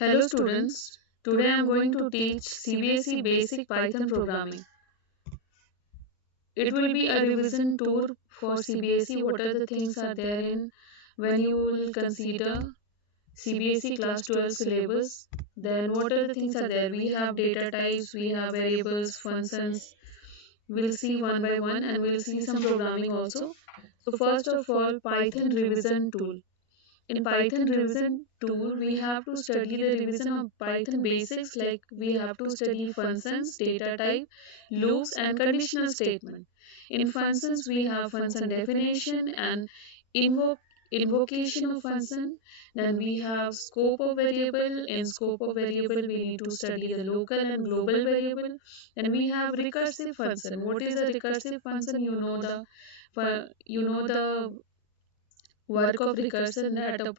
Hello students, today I am going to teach CBSE Basic Python Programming. It will be a revision tour for CBSE. What are the things are there in when you will consider CBSE class 12 syllabus. Then what are the things are there? We have data types, we have variables, functions. We'll see one by one and we'll see some programming also. So first of all, Python revision tool. In Python revision tool, we have to study the revision of Python basics, like we have to study functions, data type, loops and conditional statement. In functions, we have function definition and invocation of function. Then we have scope of variable. In scope of variable, we need to study the local and global variable. Then we have recursive function. What is a recursive function? You know the work of recursion, that a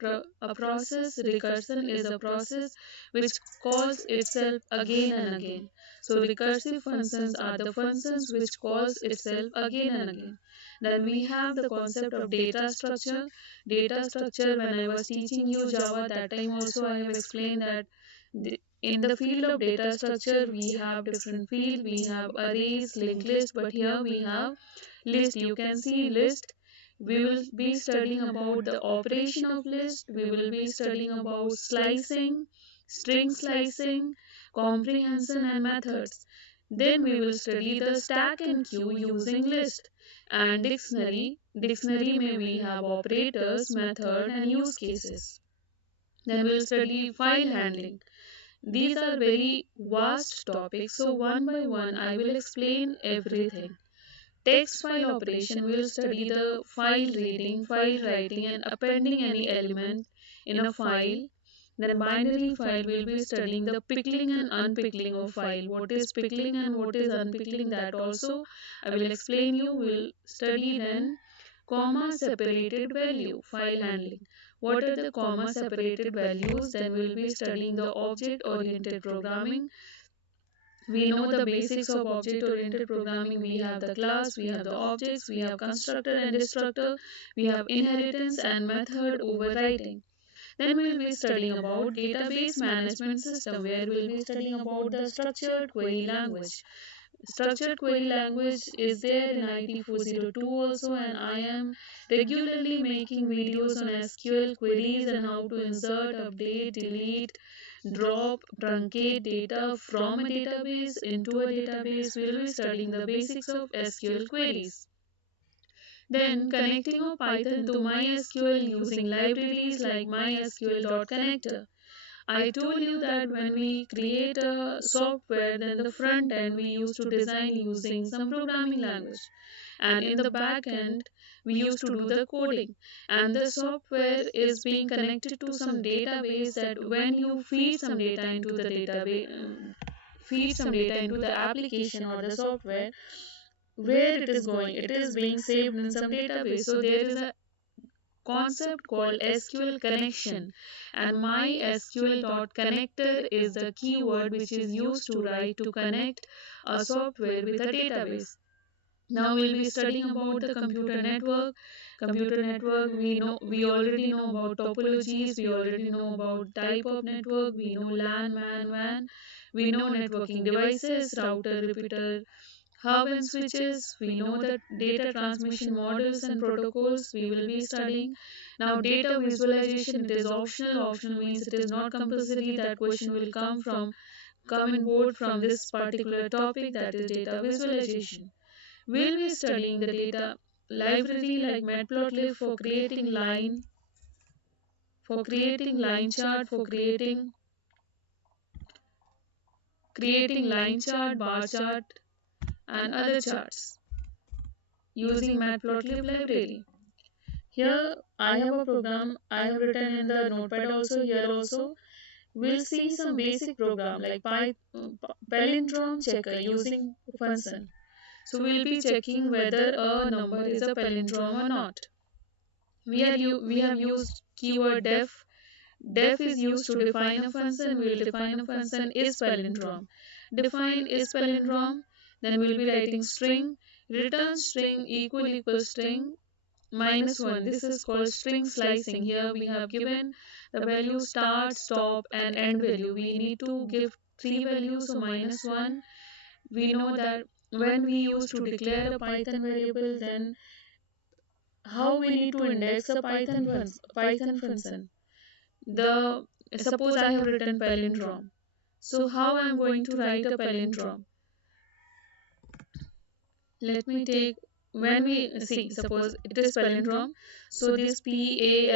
process recursion is a process which calls itself again and again. So recursive functions are the functions which calls itself again and again. Then we have the concept of data structure. Data structure, when I was teaching you Java, that time also I have explained that in the field of data structure we have different field. We have arrays, linked list, but here we have list. You can see list. We will be studying about the operation of list. We will be studying about slicing, string slicing, comprehension and methods. Then we will study the stack and queue using list and dictionary. Dictionary may we have operators, method and use cases. Then we will study file handling. These are very vast topics, so one by one I will explain everything. Text file operation will study the file reading, file writing and appending any element in a file. Then binary file will be studying the pickling and unpickling of file. What is pickling and what is unpickling, that also I will explain you. Will study then comma separated value, file handling. What are the comma separated values? Then we will be studying the object oriented programming. We know the basics of object oriented programming. We have the class, we have the objects, we have constructor and destructor, we have inheritance and method overriding. Then we will be studying about database management system, where we will be studying about the structured query language. Structured query language is there in IT 402 also, and I am regularly making videos on SQL queries and how to insert, update, delete, drop, truncate data from a database into a database. We will be studying the basics of SQL queries. Then connecting of Python to MySQL using libraries like MySQL.connector. I told you that when we create a software, then the front end we used to design using some programming language, and in the back end we used to do the coding, and the software is being connected to some database. That when you feed some data into the database, feed some data into the application or the software, where it is going, it is being saved in some database. So there is a concept called SQL connection, and MySQL.connector is the keyword which is used to write to connect a software with a database. Now we'll be studying about the computer network. Computer network, we already know about topologies, we already know about type of network, we know LAN, MAN, WAN, we know networking devices, router, repeater, hub and switches. We know that data transmission models and protocols we will be studying. Now data visualization, it is optional. Optional means it is not compulsory that question will come in board from this particular topic, that is data visualization. We'll be studying the data library like matplotlib for creating line chart, for creating line chart, bar chart and other charts using matplotlib library. Here I have a program I have written in the notepad also. Here also we'll see some basic program like palindrome checker using function. So we'll be checking whether a number is a palindrome or not. We have used keyword def. Def is used to define a function. We will define a function is palindrome. Define is palindrome. Then we'll be writing string, return string equal string. -1. This is called string slicing. Here we have given the value start, stop, and end value. We need to give three values, so -1. We know that when we use to declare a Python variable, then how we need to index a Python function. The Suppose I have written palindrome. So how I am going to write a palindrome? Let me take, when we see, suppose it is palindrome, so this PALINDROME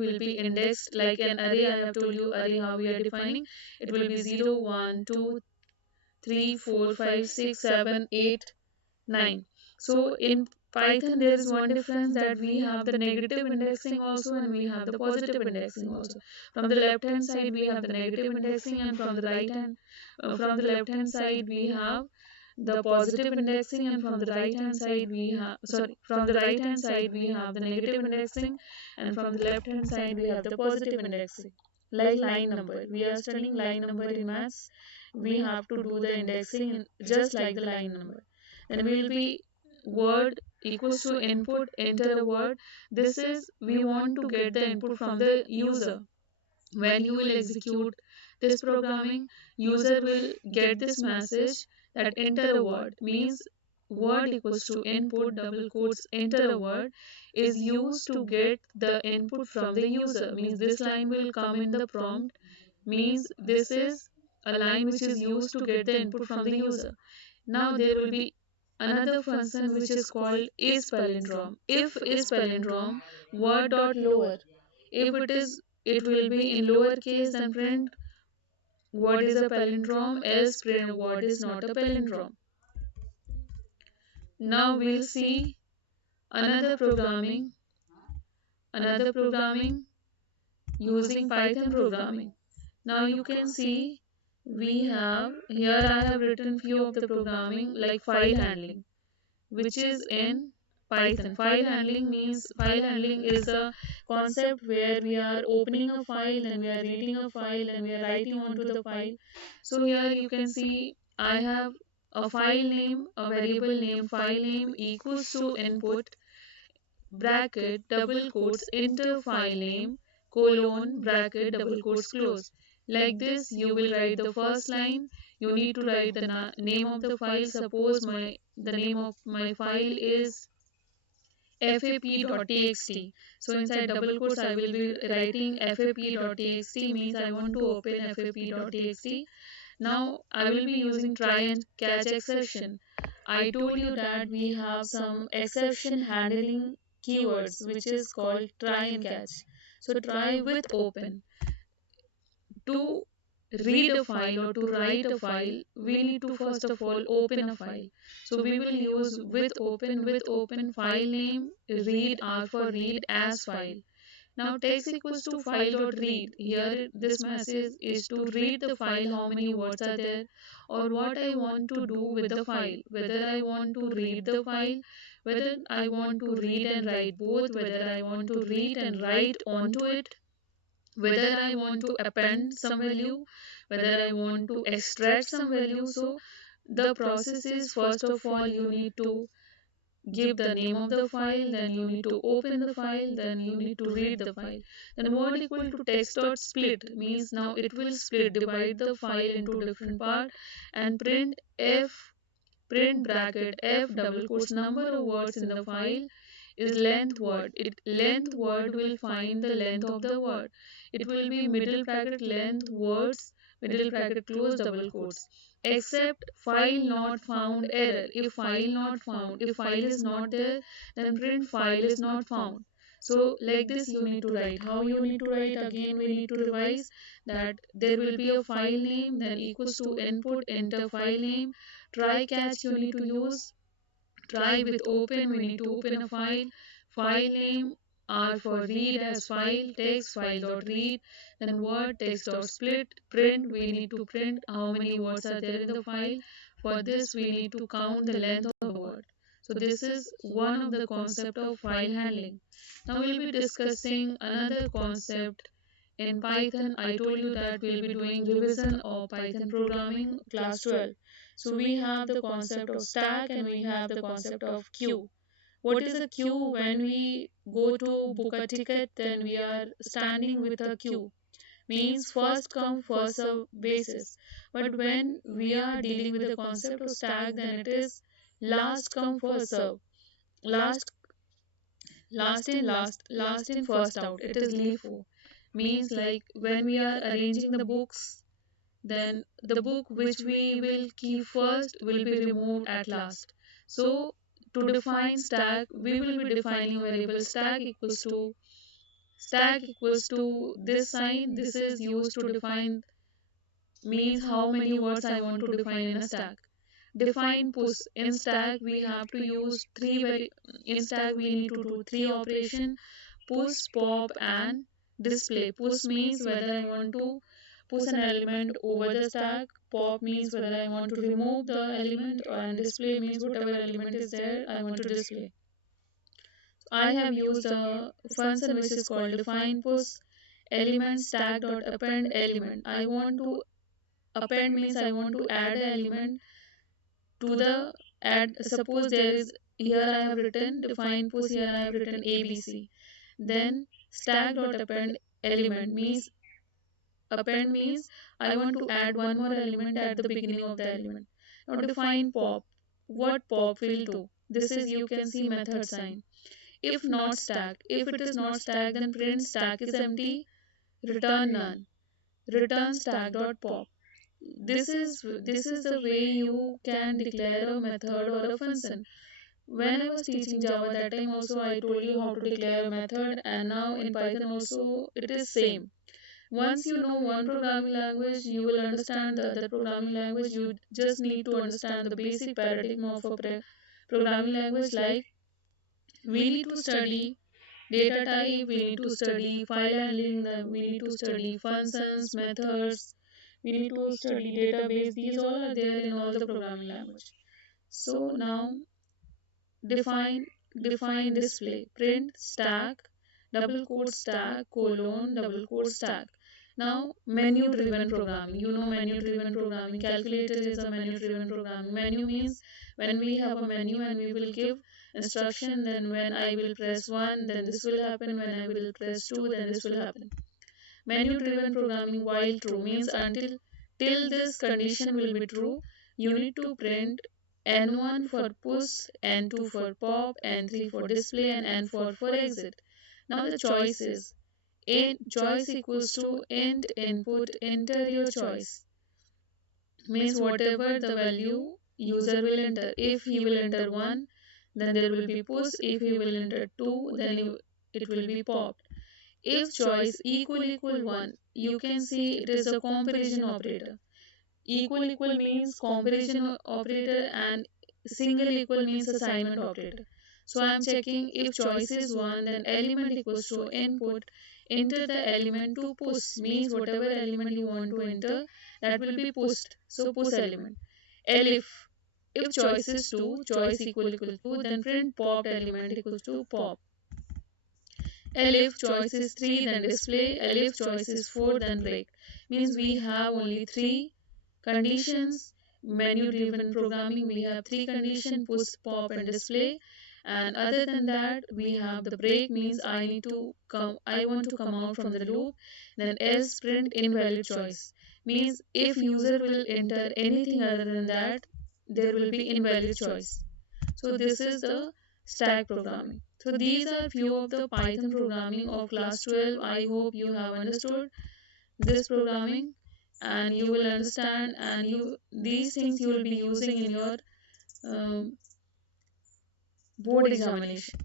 will be indexed like an array. I have told you array how we are defining. It will be 0 1 2 3 4 5 6 7 8 9. So in Python there is one difference, that we have the negative indexing also and we have the positive indexing also. From the left hand side we have the negative indexing, and from the left hand side we have the positive indexing, and from the right hand side we have, sorry, from the right hand side we have the negative indexing, and from the left hand side we have the positive indexing. Like line number, we are studying line number in maths. We have to do the indexing just like the line number. Then we will be word equals to input, enter a word. This is, we want to get the input from the user. When you will execute this programming, user will get this message that enter a word, means word equals to input double quotes enter a word is used to get the input from the user, means this line will come in the prompt, means this is a line which is used to get the input from the user. Now there will be another function which is called is palindrome. If is palindrome, word dot lower. If it is, it will be in lower case, then print word is a palindrome, else print word is not a palindrome. Now we'll see another programming, another programming using Python programming. Now you can see we have here, I have written few of the programming like file handling, which is in Python. File handling means, file handling is a concept where we are opening a file and we are reading a file and we are writing onto the file. So here you can see I have a file name, a variable name file name equals to input bracket double quotes enter file name colon bracket double quotes close. Like this you will write the first line. You need to write the name of the file. Suppose the name of my file is fap.txt. So inside double quotes I will be writing fap.txt, means I want to open fap.txt. Now I will be using try and catch exception. I told you that we have some exception handling keywords which is called try and catch. So try with open. To read a file or to write a file, we need to first of all open a file. So we will use with open file name read r for read as file. Now text equals to file.read. Here this message is to read the file, how many words are there, or what I want to do with the file. Whether I want to read the file, whether I want to read and write both, whether I want to read and write onto it, whether I want to append some value, whether I want to extract some value. So the process is, first of all you need to give the name of the file, then you need to open the file, then you need to read the file. Then word equal to text dot split means now it will split, divide the file into different part and print f, print bracket f double quotes number of words in the file is length word. Length word will find the length of the word. It will be middle bracket length words, middle bracket close double quotes. Except file not found error. If file not found, if file is not there, then print file is not found. So like this you need to write. How you need to write? Again we need to revise that there will be a file name, then equals to input enter file name. Try catch you need to use. Try with open, we need to open a file. File name R for read as file, text file dot read, then word text dot split, print, we need to print how many words are there in the file. For this we need to count the length of the word. So this is one of the concept of file handling. Now we'll be discussing another concept in Python. I told you that we'll be doing revision of Python programming class 12. So we have the concept of stack and we have the concept of queue. What is a queue? When we go to book a ticket, then we are standing with a queue. Means first come, first serve basis. But when we are dealing with the concept of stack, then it is last come, first serve. Last, last in, first out. It is LIFO. Means like when we are arranging the books, then the book which we will keep first will be removed at last. So to define stack, we will be defining a variable stack equals to this sign. This is used to define, means how many words I want to define in a stack. Define push. In stack we have to use in stack we need to do three operation: push, pop, and display. Push means whether I want to push an element over the stack. Pop means whether I want to remove the element, and display means whatever element is there I want to display. I have used a function which is called define push element stack dot append element. I want to append means I want to add an element to the add. Suppose there is, here I have written define push, here I have written ABC. Then stack dot append element means, append means I want to add one more element at the beginning of the element. Now define pop. What pop will do? This is, you can see, method sign. If not stacked, if it is not stacked, then print stack is empty, return none. Return stack dot pop. This is the way you can declare a method or a function. When I was teaching Java that time also I told you how to declare a method, and now in Python also it is same. Once you know one programming language, you will understand the other programming language. You just need to understand the basic paradigm of a programming language. Like we need to study data type, we need to study file handling, we need to study functions, methods, we need to study database. These all are there in all the programming language. So now define define display, print stack, double quote stack, colon, double quote stack. Now menu driven programming, you know menu driven programming. Calculator is a menu driven programming. Menu means when we have a menu and we will give instruction, then when I will press 1 then this will happen, when I will press 2 then this will happen. Menu driven programming while true means until till this condition will be true, you need to print N1 for push, N2 for pop, N3 for display, and N4 for exit. Now the choice is choice equals to int input, enter your choice. Means whatever the value user will enter. If he will enter 1, then there will be push. If he will enter 2, then it will be popped. If choice equal 1, you can see it is a comparison operator. Equal means comparison operator, and single equal means assignment operator. So I am checking if choice is 1, then element equals to input, enter the element to push, means whatever element you want to enter that will be pushed. So push element. Elif, if choice is 2, choice equal 2, then print popped element equals to pop. Elif choice is 3, then display. Elif choice is 4, then break. Means we have only 3 conditions. Menu driven programming, we have 3 conditions: push, pop, and display. And other than that, we have the break, means I want to come out from the loop. Then else print invalid choice, means if user will enter anything other than that, there will be invalid choice. So this is the stack programming. So these are few of the Python programming of class 12. I hope you have understood this programming and you will understand, and these things you will be using in your um, board examination.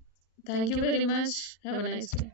Thank you very much. Have a nice day.